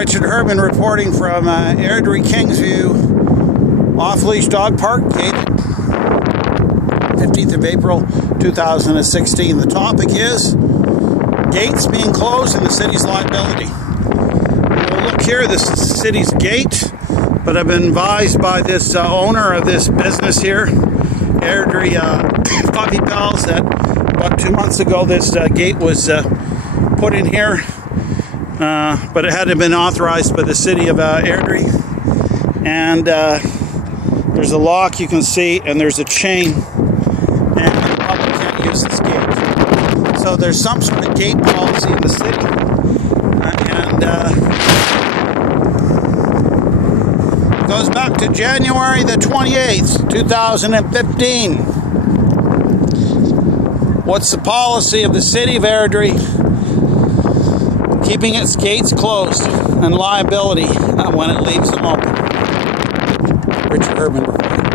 Richard Herman reporting from Airdrie, Kingsview, off-leash dog park, gated, 15th of April 2016. The topic is gates being closed and the city's liability. We'll look here, this is the city's gate, but I've been advised by this owner of this business here, Airdrie Coffee Pals, that about 2 months ago this gate was put in here. But it hadn't been authorized by the city of Airdrie. And there's a lock you can see, and there's a chain, and the public can't use this gate. So there's some sort of gate policy in the city, and it goes back to January the 28th, 2015. What's the policy of the city of Airdrie? Keeping its gates closed and liability when it leaves them open. Richard Herman reporting.